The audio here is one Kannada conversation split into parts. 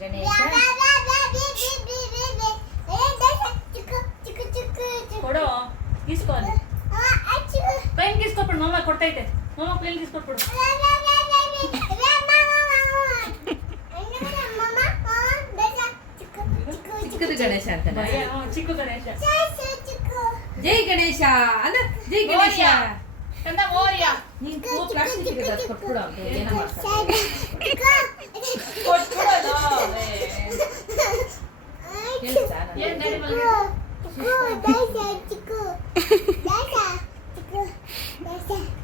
ಗಣೇಶ ಕೊಡು ಇಸ್ಕೊ ಪೆನ್ ಗಿಸ್ಕೊಟ್ಬಿಡು ಮಾಮ ಕೊಡ್ತೈತೆ ಮಾಮ ಪೆನ್ ಗಿಸ್ಕೊಟ್ಬಿಡು ಚಿಕ್ಕದು ಗಣೇಶ ಅಂತ ಚಿಕ್ಕ ಗಣೇಶ ಜೈ ಗಣೇಶ ಅಲ್ಲ ಜೈ ಗಣೇಶ ಕಂದ ಮೋರಿಯಾ ನೀನ್ ಪ್ಲಾಸ್ಟಿಕ್ ಕೊಟ್ಬಿಡು ಅಂತ ಏನೋ ಮಾಡ್ತಾರೆ ಕೊಟ್ಬಿಡೋದು ಹೇಳ್ತಾ ಏನ್ ಡ್ಯಾಡಿ ಮಲ್ಗೆ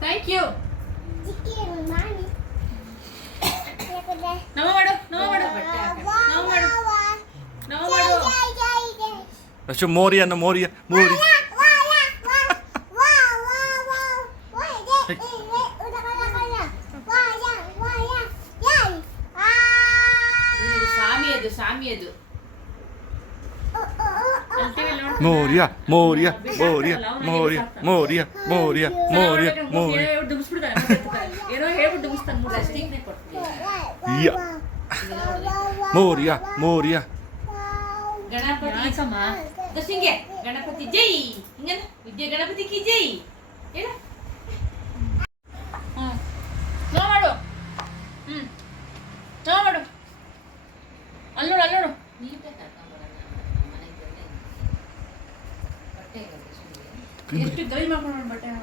ಥ್ಯಾಂಕ್ ಯು ನಮ ಮಾಡು ನಮ ಮಾಡು ನಮ ಮಾಡು ನಮ ಮಾಡು ಅಷ್ಟು ಮೋರಿಯನ್ನ ಮೋರಿಯ ಮೋರಿ ಸಾಮಿಯದು ಸಾಮಿಯದು ಮೋರಿಯ ಮೋರಿಯ ಮೋರಿಯ ಮೋರಿಯ ಮೋರಿಯ ಮೋರಿಯ ಮೋರಿಯ ಮೋರಿಯ ಏನೋ ಹೇಳ್ಬಿಟ್ಟು ಡುಗಿಸ್ತಾನೆ ಪ್ಲಾಸ್ಟಿಕ್ನೇ ಕೊಡ್ತೀವಿ ಯ ಮೋರಿಯ ಮೋರಿಯ ಗಣಪತಿ ಯಾಕಮ್ಮ ದಶಿಂಗೆ ಗಣಪತಿ ಜೈ ಹಿಂಗನ ವಿದ್ಯೆ ಗಣಪತಿ ಕಿ ಜೈ ಹೇಳ ನೋ ಮಾಡು ನೋ ಮಾಡು ಅಲ್ಲೋಡು ಅಲ್ಲೋಡು ನೀಟಾಗಿ ಕರ್ಕೊಂಡ್ಬರೋಣ ಮನೆಗೆ ಬಟ್ಟೆ ಎಷ್ಟು ಗೈ ಮಾಡ್ಕೊಂಡು ಬಟ್ಟೆ